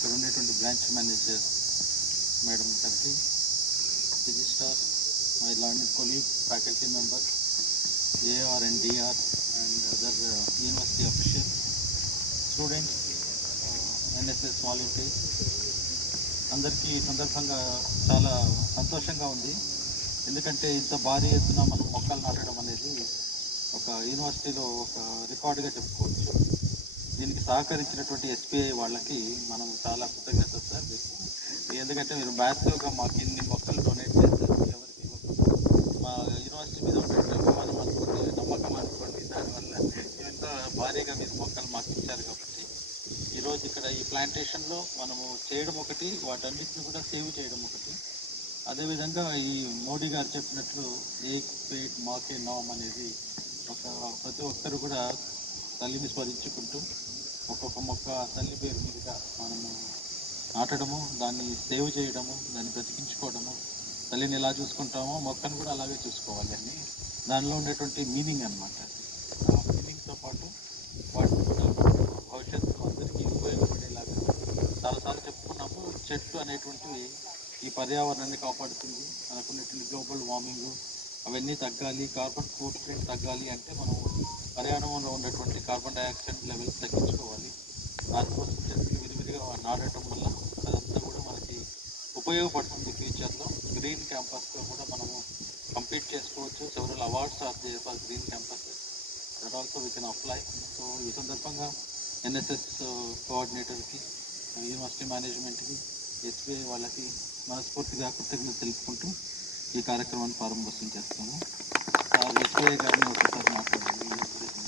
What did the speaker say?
ఇక్కడ ఉన్నటువంటి branch manager madam గారికి, registrar, my learned colleagues, faculty members, AR and DR and other university officials, students, NSS volunteers, అందరికీ ఈ సందర్భంగా చాలా సంతోషంగా ఉంది. ఎందుకంటే ఇంత భారీ ఎత్తున మనం మొక్కలు నాటడం అనేది ఒక యూనివర్సిటీలో ఒక రికార్డుగా చెప్పుకోవచ్చు. దీనికి సహకరించినటువంటి ఎస్బీఐ వాళ్ళకి మనం చాలా కృతజ్ఞతలు సార్. ఎందుకంటే మీరు మ్యాసివ్గా మాకు ఇన్ని మొక్కలు డొనేట్ చేశారు. ఎవరికి మా యూనివర్సిటీ మీద ఉన్నటువంటి అభిమానం అనుకోండి, నమ్మకం అనుకోండి, దానివల్ల ఇంత భారీగా మీరు మొక్కలు మాకు ఇచ్చారు. కాబట్టి ఈరోజు ఇక్కడ ఈ ప్లాంటేషన్లో మనము చేయడం ఒకటి, వాటన్నిటిని కూడా సేవ్ చేయడం ఒకటి. అదేవిధంగా ఈ మోడీ గారు చెప్పినట్లు ఏక్ పేడ్ మాకే నామ్ అనేది ప్రతి ఒక్కరు కూడా తల్లిని స్మరించుకుంటూ ఒక్కొక్క మొక్క తల్లి పేరు మీదుగా మనము నాటడము, దాన్ని సేవ్ చేయడము, దాన్ని బ్రతికించుకోవడము, తల్లిని ఎలా చూసుకుంటామో మొక్కను కూడా అలాగే చూసుకోవాలి అని దానిలో ఉండేటువంటి మీనింగ్ అనమాట. ఆ మీనింగ్తో పాటు వాటిని కూడా భవిష్యత్తులో అందరికీ ఉపయోగపడేలాగా చాలాసార్లు చెప్పుకున్నాము. చెట్లు అనేటువంటివి ఈ పర్యావరణాన్ని కాపాడుతుంది. మనకున్నటువంటి గ్లోబల్ వార్మింగ్ అవన్నీ తగ్గాలి, కార్బన్ ఫుట్ ప్రింట్ తగ్గాలి అంటే మనం పర్యావరణంలో ఉన్నటువంటి కార్బన్ డైఆక్సైడ్ లెవెల్స్ తగ్గించుకోవాలి. దానికోసం చెట్లు విరివిరిగా నాటడం వల్ల అదంతా కూడా మనకి ఉపయోగపడుతుంది. ఫ్యూచర్లో గ్రీన్ క్యాంపస్గా కూడా మనము కంప్లీట్ చేసుకోవచ్చు. Several awards are there for green campuses, that also we can apply. So ఈ సందర్భంగా ఎన్ఎస్ఎస్ కోఆర్డినేటర్కి, యూనివర్సిటీ మేనేజ్మెంట్కి, ఎస్బీఐ వాళ్ళకి మనస్ఫూర్తిగా కృతజ్ఞత తెలుపుకుంటూ ఈ కార్యక్రమాన్ని ప్రారంభోత్సవం చేస్తాము. ఎస్బీఐ గారిని ఒకసారి మాట్లాడాలి.